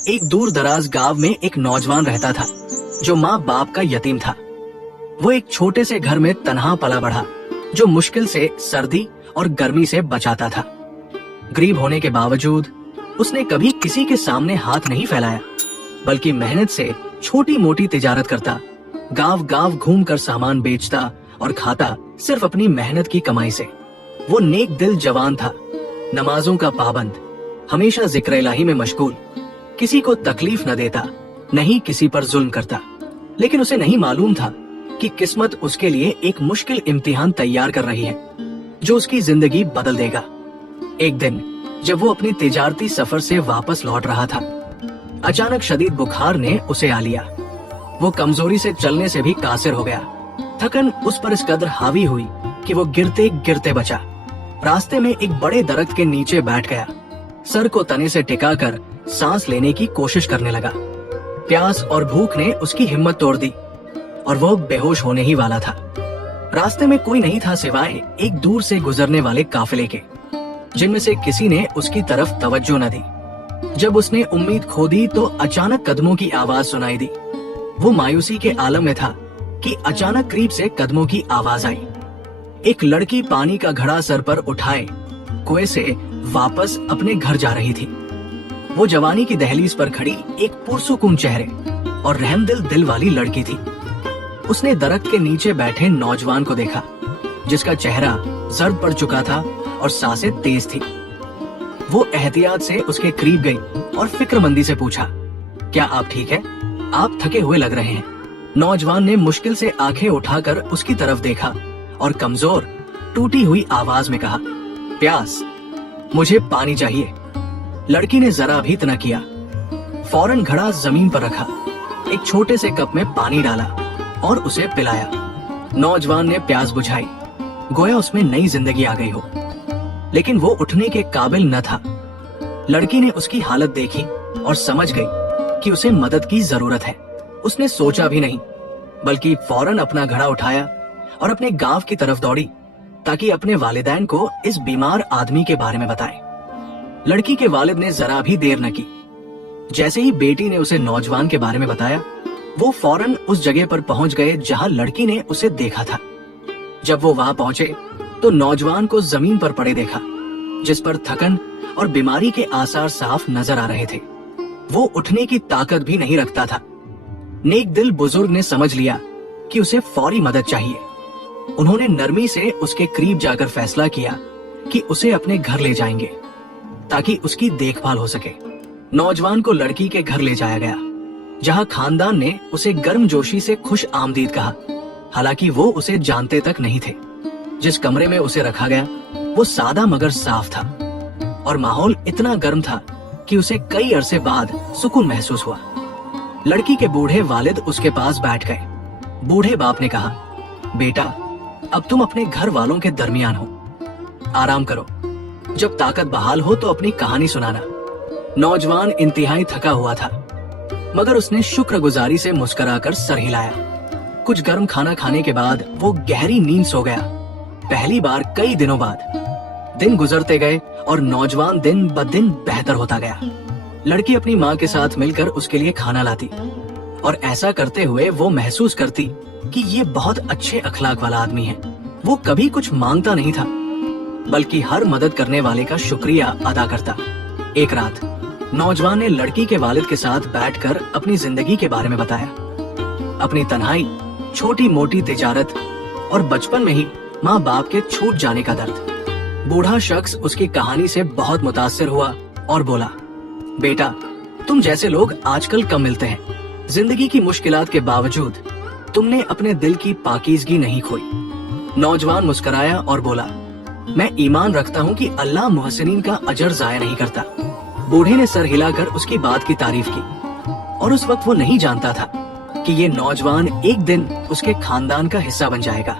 एक दूर दराज गांव में एक नौजवान रहता था जो माँ बाप का यतीम था। वो एक छोटे से घर में तन्हा पला बढ़ा जो मुश्किल से सर्दी और गर्मी से बचाता था। गरीब होने के बावजूद उसने कभी किसी के सामने हाथ नहीं फैलाया, बल्कि मेहनत से छोटी मोटी तिजारत करता, गांव गांव घूमकर सामान बेचता और खाता सिर्फ अपनी मेहनत की कमाई से। वो नेक दिल जवान था, नमाजों का पाबंद, हमेशा जिक्र इलाही में मशगूल, किसी को तकलीफ न देता, नहीं किसी पर जुल्म करता। लेकिन उसे नहीं मालूम था कि किस्मत उसके लिए एक मुश्किल इम्तिहान तैयार कर रही है जो उसकी जिंदगी बदल देगा। एक दिन जब वो अपनी तिजारती सफर से वापस लौट रहा था, अचानक शदीद बुखार ने उसे आ लिया। वो कमजोरी से चलने से भी कासिर हो गया। थकन उस पर इस कदर हावी हुई कि वो गिरते गिरते बचा। रास्ते में एक बड़े दरख्त के नीचे बैठ गया, सर को तने से टिकाकर सांस लेने की कोशिश करने लगा। प्यास और भूख ने उसकी हिम्मत तोड़ दी और वो बेहोश होने ही वाला था। रास्ते में कोई नहीं था सिवाय एक दूर से गुजरने वाले काफिले के, जिनमें से किसी ने उसकी तरफ तवज्जो न दी। जब उसने उम्मीद खो दी तो अचानक कदमों की आवाज सुनाई दी। वो मायूसी के आलम में था कि अचानक करीब से कदमों की आवाज आई। एक लड़की पानी का घड़ा सर पर उठाए कुएं से वापस अपने घर जा रही थी। वो जवानी की दहलीज पर खड़ी एक पुरसुकून चेहरे और रहमदिल दिल वाली लड़की थी। उसने दरख्त के नीचे बैठे नौजवान को देखा, जिसका चेहरा जर्द पड़ चुका था और सांसें तेज थी। वो एहतियात से उसके करीब गई और फिक्रमंदी से पूछा, क्या आप ठीक है? आप थके हुए लग रहे हैं। नौजवान ने मुश्किल से आंखें उठाकर उसकी तरफ देखा और कमजोर टूटी हुई आवाज में कहा, प्यास, मुझे पानी चाहिए। लड़की ने जरा भी इतना किया, फौरन घड़ा जमीन पर रखा, एक छोटे से कप में पानी डाला और उसे पिलाया। नौजवान ने प्यास बुझाई, गोया उसमें नई जिंदगी आ गई हो। लेकिन वो उठने के काबिल न था। लड़की ने उसकी हालत देखी और समझ गई कि उसे मदद की जरूरत है। उसने सोचा भी नहीं, बल्कि फौरन अपना घड़ा उठाया और अपने गांव की तरफ दौड़ी ताकि अपने वालिदैन को इस बीमार आदमी के बारे में बताए। लड़की के वालिद ने जरा भी देर न की। जैसे ही बेटी ने उसे नौजवान के बारे में बताया, वो फौरन उस जगह पर पहुंच गए जहां लड़की ने उसे देखा था। जब वो वहां पहुंचे तो नौजवान को जमीन पर पड़े देखा, जिस पर थकन और बीमारी के आसार साफ नजर आ रहे थे। वो उठने की ताकत भी नहीं रखता था। नेक दिल बुजुर्ग ने समझ लिया कि उसे फौरी मदद चाहिए। उन्होंने नरमी से उसके करीब जाकर फैसला किया कि उसे अपने घर ले जाएंगे ताकि उसकी देखभाल हो सके। नौजवान को लड़की के घर ले जाया गया, जहां खानदान ने उसे गर्मजोशी से खुश आमदीद कहा, हालांकि वो उसे जानते तक नहीं थे। जिस कमरे में उसे रखा गया वो सादा मगर साफ था और माहौल इतना गर्म था कि उसे कई अरसे बाद सुकून महसूस हुआ। लड़की के बूढ़े वालिद उसके पास बैठ गए। बूढ़े बाप ने कहा, बेटा, अब तुम अपने घर वालों के दरमियान हो, आराम करो, जब ताकत बहाल हो तो अपनी कहानी सुनाना। नौजवान इंतहाई थका हुआ था, मगर उसने शुक्रगुजारी से मुस्कुराकर सर हिलाया। कुछ गर्म खाना खाने के बाद वो गहरी नींद सो गया, पहली बार कई दिनों बाद। दिन गुजरते गए और नौजवान दिन ब दिन बेहतर होता गया। लड़की अपनी माँ के साथ मिलकर उसके लिए खाना लाती और ऐसा करते हुए वो महसूस करती कि ये बहुत अच्छे अखलाक वाला आदमी है। वो कभी कुछ मांगता नहीं था, बल्कि हर मदद करने वाले का शुक्रिया अदा करता। एक रात नौजवान ने लड़की के वालिद के साथ बैठकर अपनी जिंदगी के बारे में बताया, अपनी तन्हाई, छोटी मोटी तिजारत और बचपन में ही माँ बाप के छूट जाने का दर्द। बूढ़ा शख्स उसकी कहानी से बहुत मुतासिर हुआ और बोला, बेटा, तुम जैसे लोग आजकल कम मिलते हैं। जिंदगी की मुश्किलात के बावजूद तुमने अपने दिल की पाकीज़गी नहीं खोई। नौजवान मुस्कुराया और बोला, मैं ईमान रखता हूँ कि अल्लाह मुहसिनीन का अजर जाया नहीं करता। बूढ़े ने सर हिलाकर उसकी बात की तारीफ की और उस वक्त वो नहीं जानता था कि ये नौजवान एक दिन उसके खानदान का हिस्सा बन जाएगा।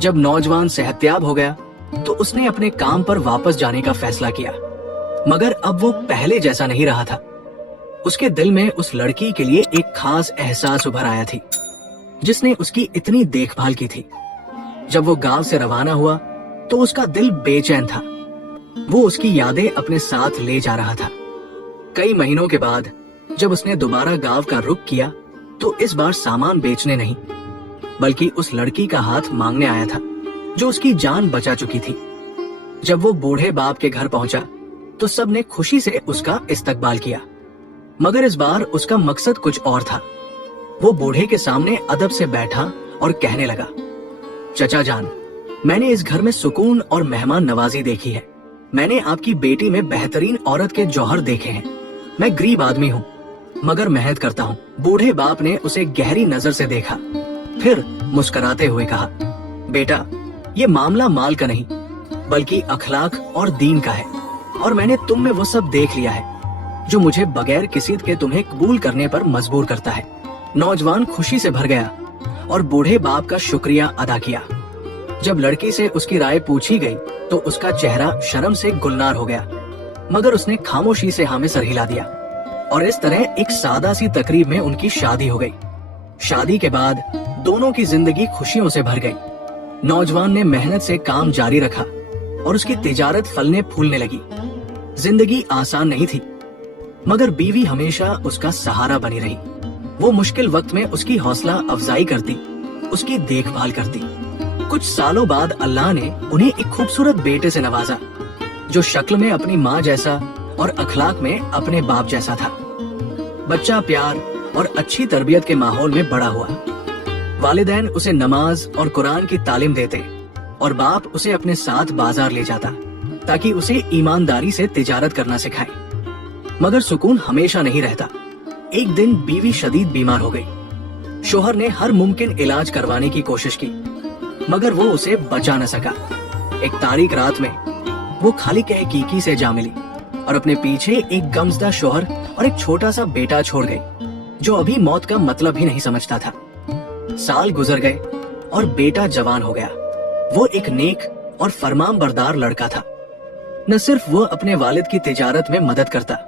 जब नौजवान सेहतयाब हो गया तो उसने अपने काम पर वापस जाने का फैसला किया, मगर अब वो पहले जैसा नहीं रहा था। उसके दिल में उस लड़की के लिए एक खास एहसास उभर आया थी, जिसने उसकी इतनी देखभाल की थी। जब वो गांव से रवाना हुआ तो उसका दिल बेचैन था। वो उसकी यादें अपने साथ ले जा रहा था। कई महीनों के बाद जब उसने दोबारा गांव का रुख किया तो इस बार सामान बेचने नहीं बल्कि उस लड़की का हाथ मांगने आया था जो उसकी जान बचा चुकी थी। जब वो बूढ़े बाप के घर पहुंचा तो सबने खुशी से उसका इस्तकबाल किया, मगर इस बार उसका मकसद कुछ और था। वो बूढ़े के सामने अदब से बैठा और कहने लगा, चचा जान, मैंने इस घर में सुकून और मेहमान नवाजी देखी है। मैंने आपकी बेटी में बेहतरीन औरत के जौहर देखे हैं। मैं गरीब आदमी हूँ मगर मेहनत करता हूँ। बूढ़े बाप ने उसे गहरी नजर से देखा, फिर मुस्कुराते हुए कहा, बेटा, ये मामला माल का नहीं बल्कि अखलाक और दीन का है, और मैंने तुम में वो सब देख लिया है जो मुझे बगैर किसी के तुम्हें कबूल करने पर मजबूर करता है। नौजवान खुशी से भर गया और बूढ़े बाप का शुक्रिया अदा किया। जब लड़की से उसकी राय पूछी गई तो उसका चेहरा शर्म से गुलनार हो गया, मगर उसने खामोशी से हाँ में सर हिला दिया और इस तरह एक सादा सी तकरीब में उनकी शादी हो गई। शादी के बाद दोनों की जिंदगी खुशियों से भर गई। नौजवान ने मेहनत से काम जारी रखा और उसकी तिजारत फलने फूलने लगी। जिंदगी आसान नहीं थी मगर बीवी हमेशा उसका सहारा बनी रही। वो मुश्किल वक्त में उसकी हौसला अफजाई करती, उसकी देखभाल करती। कुछ सालों बाद अल्लाह ने उन्हें एक खूबसूरत बेटे से नवाजा जो शक्ल में अपनी माँ जैसा और अखलाक में अपने बाप जैसा था। बच्चा प्यार और अच्छी तरबियत के माहौल में बड़ा हुआ। वालिदैन उसे नमाज और कुरान की तालीम देते और बाप उसे अपने साथ बाजार ले जाता ताकि उसे ईमानदारी से तिजारत करना सिखाए। मगर सुकून हमेशा नहीं रहता। एक दिन बीवी शदीद बीमार हो गई। शोहर ने हर मुमकिन इलाज करवाने की कोशिश की मगर वो उसे बचा न सका। एक तारीख रात में वो खाली कहकीकी से जा मिली और अपने पीछे एक गमज़दा शोहर और एक छोटा सा बेटा छोड़ गई जो अभी मौत का मतलब ही नहीं समझता था। साल गुजर गए और बेटा जवान हो गया। वो एक नेक और फरमानबरदार लड़का था। न सिर्फ वो अपने वालिद की तिजारत में मदद करता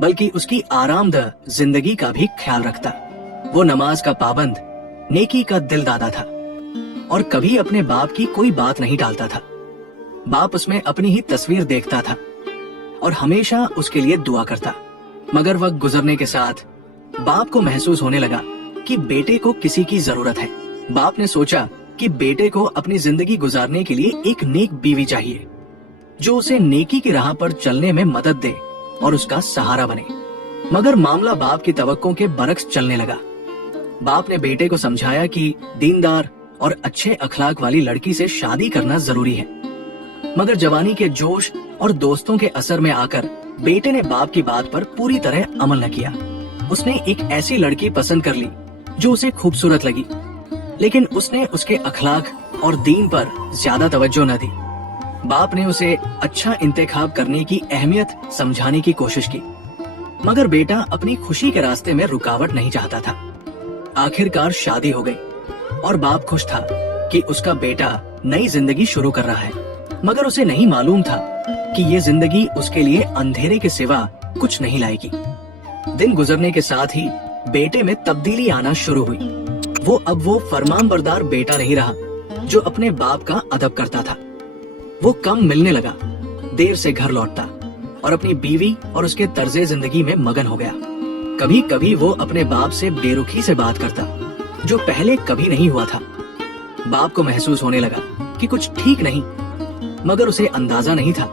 बल्कि उसकी आरामदह जिंदगी का भी ख्याल रखता। वो नमाज का पाबंद, नेकी का दिलदादा था और कभी अपने बाप की कोई बात नहीं टालता था। बाप उसमें अपनी ही तस्वीर देखता था और हमेशा उसके लिए दुआ करता। मगर वक्त गुजरने के साथ बाप को महसूस होने लगा कि बेटे को किसी की जरूरत है। बाप ने सोचा कि बेटे को अपनी जिंदगी गुजारने के लिए एक नेक बीवी चाहिए जो उसे नेकी की राह पर चलने में मदद दे और उसका सहारा बने। मगर मामला बाप की तवक्को के बरक्स चलने लगा। बाप ने बेटे को समझाया कि दीनदार और अच्छे अखलाक वाली लड़की से शादी करना जरूरी है। मगर जवानी के जोश और दोस्तों के असर में आकर बेटे ने बाप की बात पर पूरी तरह अमल न किया। उसने एक ऐसी लड़की पसंद कर ली जो उसे खूबसूरत लगी, लेकिन उसने उसके अखलाक और दीन पर ज्यादा तवज्जो न दी। बाप ने उसे अच्छा इंतखाब करने की अहमियत समझाने की कोशिश की, मगर बेटा अपनी खुशी के रास्ते में रुकावट नहीं चाहता था। आखिरकार शादी हो गई और बाप खुश था कि उसका बेटा नई जिंदगी शुरू कर रहा है, मगर उसे नहीं मालूम था कि ये जिंदगी उसके लिए अंधेरे के सिवा कुछ नहीं लाएगी। दिन गुजरने के साथ ही बेटे में तब्दीली आना शुरू हुई। वो फरमानबरदार बेटा नहीं रहा जो अपने बाप का अदब करता था। वो कम मिलने लगा, देर से घर लौटता और अपनी बीवी और उसके तर्जे जिंदगी में मगन हो गया। कभी कभी वो अपने बाप से बेरुखी से बात करता जो पहले कभी नहीं हुआ था। बाप को महसूस होने लगा कि कुछ ठीक नहीं, मगर उसे अंदाजा नहीं था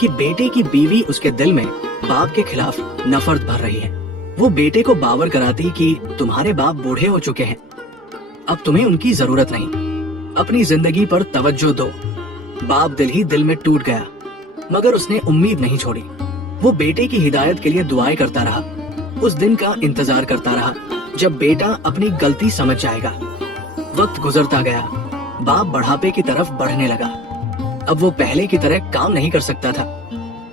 कि बेटे की बीवी उसके दिल में बाप के खिलाफ नफरत भर रही है। वो बेटे को बावर कराती कि तुम्हारे बाप बूढ़े हो चुके हैं, अब तुम्हें उनकी जरूरत नहीं, अपनी जिंदगी पर तवज्जो दो। बाप दिल ही दिल में टूट गया, मगर उसने उम्मीद नहीं छोड़ी। वो बेटे की हिदायत के लिए दुआएं करता रहा, उस दिन का इंतजार करता रहा जब बेटा अपनी गलती समझ जाएगा। वक्त गुजरता गया, बाप बढ़ापे की तरफ बढ़ने लगा। अब वो पहले की तरह काम नहीं कर सकता था,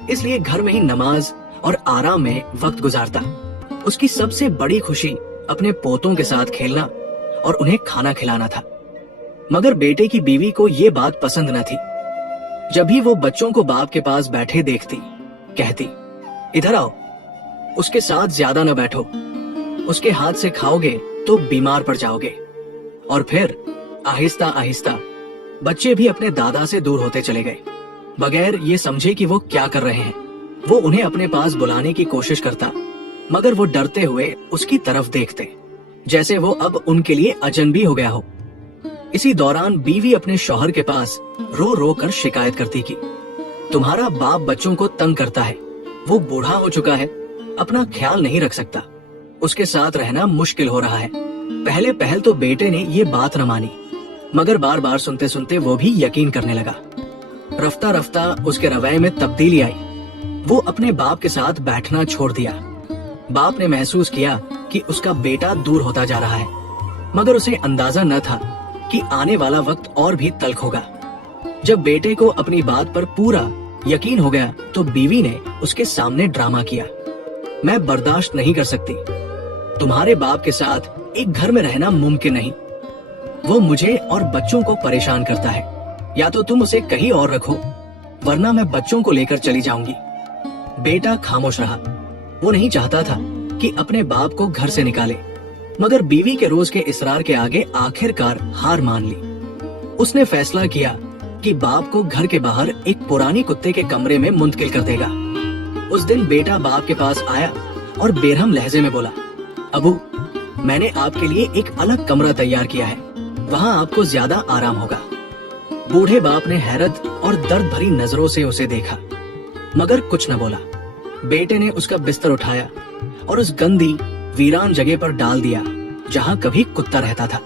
इसलिए घर में ही नमाज और आराम में वक्त गुजारता। उसकी सबसे बड़ी खुशी अपने पोतों के साथ खेलना और उन्हें खाना खिलाना था। मगर बेटे की बीवी को ये बात पसंद न थी। जब भी वो बच्चों को बाप के पास बैठे देखती, कहती, इधर आओ, उसके साथ ज्यादा न बैठो, उसके हाथ से खाओगे तो बीमार पड़ जाओगे। और फिर आहिस्ता आहिस्ता बच्चे भी अपने दादा से दूर होते चले गए, बगैर ये समझे कि वो क्या कर रहे हैं। वो उन्हें अपने पास बुलाने की कोशिश करता, मगर वो डरते हुए उसकी तरफ देखते, जैसे वो अब उनके लिए अजनबी हो गया हो। इसी दौरान बीवी अपने शौहर के पास रो रो कर शिकायत करती कि तुम्हारा बाप बच्चों को तंग करता है, वो बूढ़ा हो चुका है, अपना ख्याल नहीं रख सकता, उसके साथ रहना मुश्किल हो रहा है। पहले पहल तो बेटे ने ये बात न मानी, मगर बार बार सुनते सुनते वो भी यकीन करने लगा। रफ्ता रफ्ता उसके रवैये में तब्दीली आई। वो अपने बाप के साथ बैठना छोड़ दिया। बाप ने महसूस किया कि उसका बेटा दूर होता जा रहा है, मगर उसे अंदाजा न था कि आने वाला वक्त और भी तल्ख होगा। जब बेटे को अपनी बात पर पूरा यकीन हो गया तो बीवी ने उसके सामने ड्रामा किया। मैं बर्दाश्त नहीं कर सकती, तुम्हारे बाप के साथ एक घर में रहना मुमकिन नहीं, वो मुझे और बच्चों को परेशान करता है, या तो तुम उसे कहीं और रखो वरना मैं बच्चों को लेकर चली जाऊंगी। बेटा खामोश रहा। वो नहीं चाहता था कि अपने बाप को घर से निकाले, मगर बीवी के रोज के इसरार के आगे आखिरकार हार मान ली। उसने फैसला किया कि बाप को घर के बाहर एक पुरानी कुत्ते के कमरे में मुंतकिल कर देगा। उस दिन बेटा बाप के पास आया और बेरहम लहजे में बोला, अबू, मैंने आपके लिए एक अलग कमरा तैयार किया है, वहाँ आपको ज्यादा आराम होगा। बूढ़े बाप ने हैरत और दर्द भरी नजरों से उसे देखा, मगर कुछ न बोला। बेटे ने उसका बिस्तर उठाया और उस गंदी वीरान जगह पर डाल दिया जहाँ कभी कुत्ता रहता था।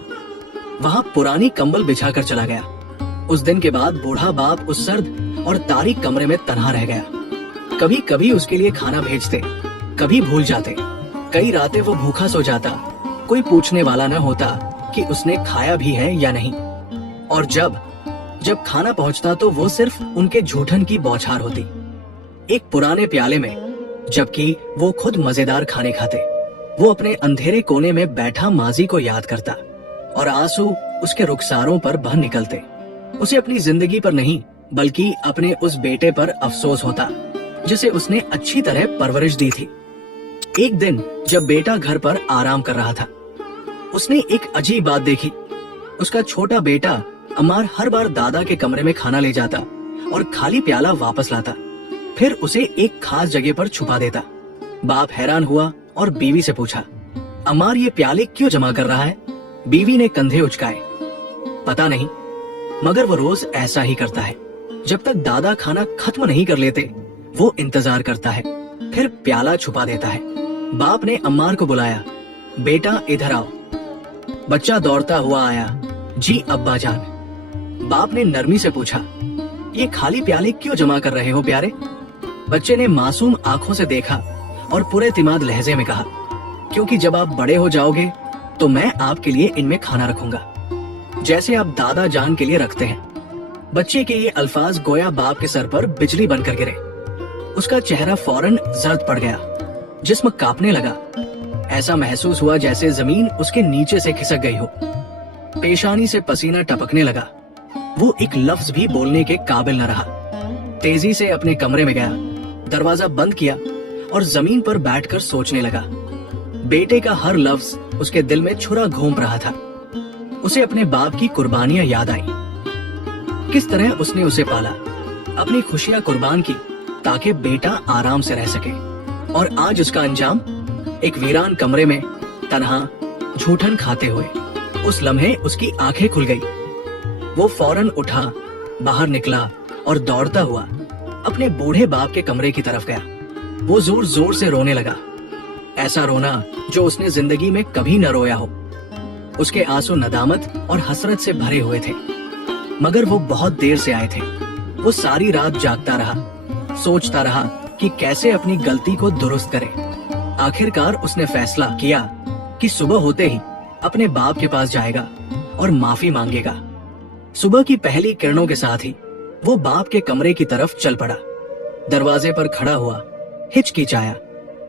वहाँ पुरानी कंबल बिछाकर चला गया। उस दिन के बाद बूढ़ा बाप उस सर्द और तारीक कमरे में तन्हा रह गया। कभी कभी उसके लिए खाना भेजते, कभी भूल जाते। कई रातें वो भूखा सो जाता, कोई पूछने वाला न होता कि उसने खाया भी है या नहीं। और जब जब खाना पहुंचता तो वो सिर्फ उनके झूठन की बौछार होती। एक पुराने प्याले में, जबकि वो खुद मजेदार खाने खाते, वो अपने अंधेरे कोने में बैठा माजी को याद करता और आंसू उसके रुखसारों पर बह निकलते। उसे अपनी जिंदगी पर नहीं बल्कि अपने उस बेटे पर अफसोस होता जिसे उसने अच्छी तरह परवरिश दी थी। एक दिन जब बेटा घर पर आराम कर रहा था, उसने एक अजीब बात देखी। उसका छोटा बेटा अम्मार हर बार दादा के कमरे में खाना ले जाता और खाली प्याला वापस लाता, फिर उसे एक खास जगह पर छुपा देता। बाप हैरान हुआ और बीवी से पूछा, अम्मार ये प्याले क्यों जमा कर रहा है? बीवी ने कंधे उचकाए, पता नहीं, मगर वो रोज ऐसा ही करता है। जब तक दादा खाना खत्म नहीं कर लेते वो इंतजार करता है, फिर प्याला छुपा देता है। बाप ने अम्मार को बुलाया, बेटा इधर आओ। बच्चा दौड़ता हुआ आया, जी अब्बा जान। बाप ने नरमी से पूछा, ये खाली प्याले क्यों जमा कर रहे हो प्यारे? बच्चे ने मासूम आंखों से देखा और पूरे तिमाद लहजे में कहा, क्योंकि जब आप बड़े हो जाओगे तो मैं आपके लिए इनमें खाना रखूंगा, जैसे आप दादा जान के लिए रखते हैं। बच्चे के ये अल्फाज गोया बाप के सर पर बिजली बनकर गिरे। उसका चेहरा फौरन जर्द पड़ गया, जिस्म कांपने लगा। ऐसा महसूस हुआ जैसे जमीन उसके नीचे से खिसक गई हो। पेशानी से पसीना टपकने लगा। वो एक लफ्ज भी बोलने के काबिल न रहा। तेजी से अपने कमरे में गया, दरवाजा बंद किया और जमीन पर बैठकर सोचने लगा। बेटे का हर लफ्ज उसके दिल में छुरा घूम रहा था। उसे अपने बाप की कुर्बानियां याद आई, किस तरह उसने उसे पाला, अपनी खुशियां कुर्बान की ताकि बेटा आराम से रह सके। और आज उसका अंजाम एक वीरान कमरे में तन्हा झूठन खाते हुए। उस लम्हे उसकी आंखें खुल गई। वो फौरन उठा, बाहर निकला और दौड़ता हुआ अपने बूढ़े बाप के कमरे की तरफ गया। वो जोर जोर से रोने लगा, ऐसा रोना जो उसने जिंदगी में कभी न रोया हो। उसके आंसू नदामत और हसरत से भरे हुए थे, मगर वो बहुत देर से आए थे। वो सारी रात जागता रहा, सोचता रहा कि कैसे अपनी गलती को दुरुस्त करे। आखिरकार उसने फैसला किया कि सुबह होते ही अपने बाप के पास जाएगा और माफी मांगेगा। सुबह की पहली किरणों के साथ ही वो बाप के कमरे की तरफ चल पड़ा। दरवाजे पर खड़ा हुआ, हिचकिचाया,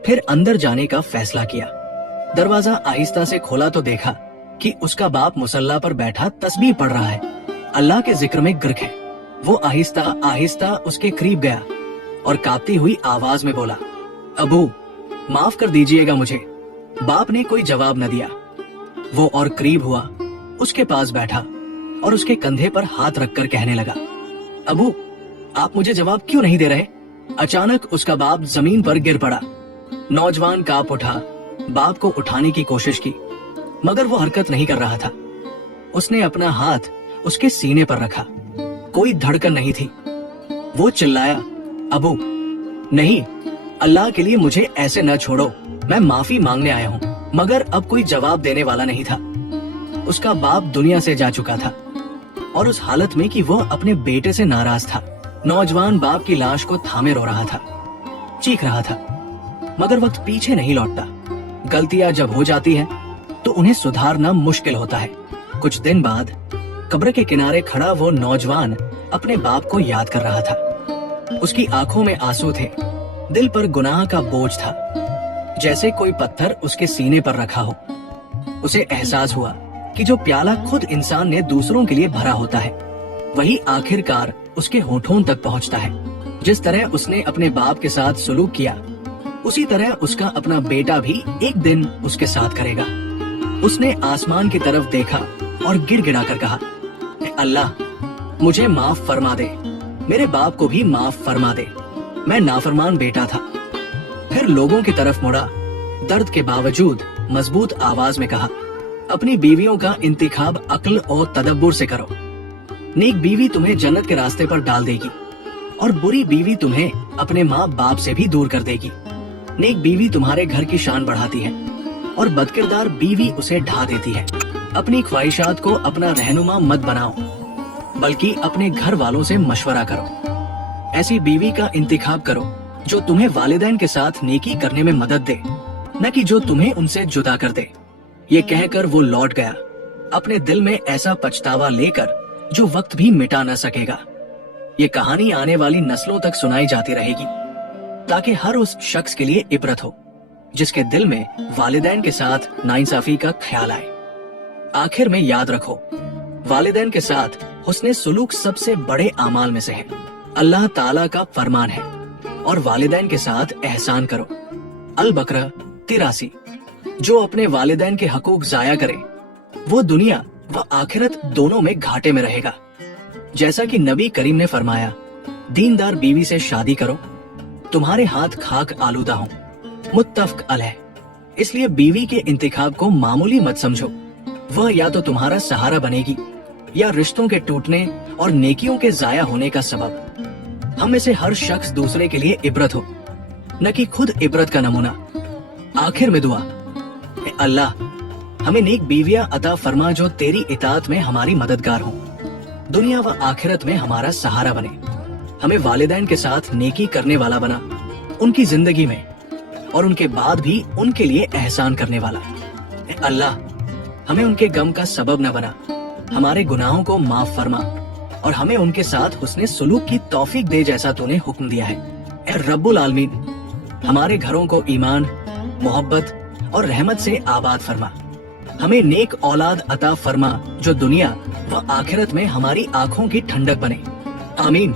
फिर अंदर जाने का फैसला किया। दरवाजा आहिस्ता से खोला तो देखा कि उसका बाप मुसल्ला पर बैठा तस्बीह पढ़ रहा है, अल्लाह के जिक्र में गिरक है। वो आहिस्ता आहिस्ता उसके करीब गया और कांपती हुई आवाज में बोला, अबू माफ कर दीजिएगा मुझे। बाप ने कोई जवाब न दिया। वो और करीब हुआ, उसके पास बैठा और उसके कंधे पर हाथ रखकर कहने लगा, अबू आप मुझे जवाब क्यों नहीं दे रहे? अचानक उसका बाप जमीन पर गिर पड़ा। नौजवान कांप उठा, बाप को उठाने की कोशिश की, मगर वो हरकत नहीं कर रहा था। उसने अपना हाथ उसके सीने पर रखा। कोई धड़कन नहीं थी। वो चिल्लाया, अबू नहीं, अल्लाह के लिए मुझे ऐसे न छोड़ो, मैं माफी मांगने आया हूँ। मगर अब कोई जवाब देने वाला नहीं था। उसका बाप दुनिया से जा चुका था और उस हालत में कि वो अपने बेटे से नाराज था। नौजवान बाप की लाश को थामे रो रहा था, चीख रहा था, मगर वक्त पीछे नहीं लौटता। गलतियां जब हो जाती है तो उन्हें सुधारना मुश्किल होता है। कुछ दिन बाद कब्र के किनारे खड़ा वो नौजवान अपने बाप को याद कर रहा था। उसकी आंखों में आंसू थे, दिल पर गुनाह का बोझ था, जैसे कोई पत्थर उसके सीने पर रखा हो। उसे एहसास हुआ कि जो प्याला खुद इंसान ने दूसरों के लिए भरा होता है, वही आखिरकार उसके होठों तक पहुंचता है। जिस तरह उसने अपने बाप के साथ सुलूक किया, उसी तरह उसका अपना बेटा भी एक दिन उसके साथ करेगा। उसने आसमान की तरफ देखा और गिड़गिड़ा कर कहा, अल्लाह मुझे माफ फरमा दे, मेरे बाप को भी माफ फरमा दे, मैं नाफरमान बेटा था। फिर लोगों की तरफ मुड़ा, दर्द के बावजूद मजबूत आवाज में कहा, अपनी बीवियों का इंतखाब अक्ल और तदब्बुर से करो। नेक बीवी तुम्हें जन्नत के रास्ते पर डाल देगी और बुरी बीवी तुम्हें अपने माँ बाप से भी दूर कर देगी। नेक बीवी तुम्हारे घर की शान बढ़ाती है और बदकिरदार बीवी उसे ढा देती है। अपनी ख्वाहिशात को अपना रहनुमा मत बनाओ, बल्कि अपने घर वालों से मशवरा करो। ऐसी बीवी का इंतखाब करो जो तुम्हें वालिदैन के साथ नेकी करने में मदद दे, न कि जो तुम्हें उनसे जुदा कर दे। ये कहकर वो लौट गया, अपने दिल में ऐसा पछतावा लेकर जो वक्त भी मिटा न सकेगा। ये कहानी आने वाली नस्लों तक सुनाई जाती रहेगी, ताकि हर उस शख्स के लिए इबरत हो जिसके दिल में वालिदैन के साथ नाइंसाफी का ख्याल आए। आखिर में याद रखो, वालिदैन के साथ हुस्ने सुलूक सबसे बड़े आमाल में से है। अल्लाह ताला का फरमान है, और वालिदैन के साथ एहसान करो। अल बकरा 83। जो अपने वालिदैन के हकूक जाया करे, वो दुनिया व आखिरत दोनों में घाटे में रहेगा। जैसा कि नबी करीम ने फरमाया, दीनदार बीवी से शादी करो, तुम्हारे हाथ खाक आलूदा हो। मुत्तफक अलैह। इसलिए बीवी के इंतखाब को मामूली मत समझो। वह या तो तुम्हारा सहारा बनेगी या रिश्तों के टूटने और नेकियों के जाया होने का सबब। हम में से हर शख्स दूसरे के लिए इबरत हो, न कि खुद इबरत का नमूना। आखिर में दुआ, अल्लाह हमें नेक बीवियां अता फरमा जो तेरी इताअत में हमारी मददगार हो, दुनिया व आखिरत में हमारा सहारा बने। हमें वालिदैन के साथ नेकी करने वाला बना, उनकी जिंदगी में और उनके बाद भी उनके लिए एहसान करने वाला। अल्लाह हमें उनके गम का सबब न बना, हमारे गुनाहों को माफ फरमा और हमें उनके साथ हुस्ने सुलूक की तौफीक दे जैसा तूने हुक्म दिया है। ए रब्बुल आलमीन, हमारे घरों को ईमान, मोहब्बत और रहमत से आबाद फरमा। हमें नेक औलाद अता फरमा जो दुनिया व आखिरत में हमारी आंखों की ठंडक बने। आमीन।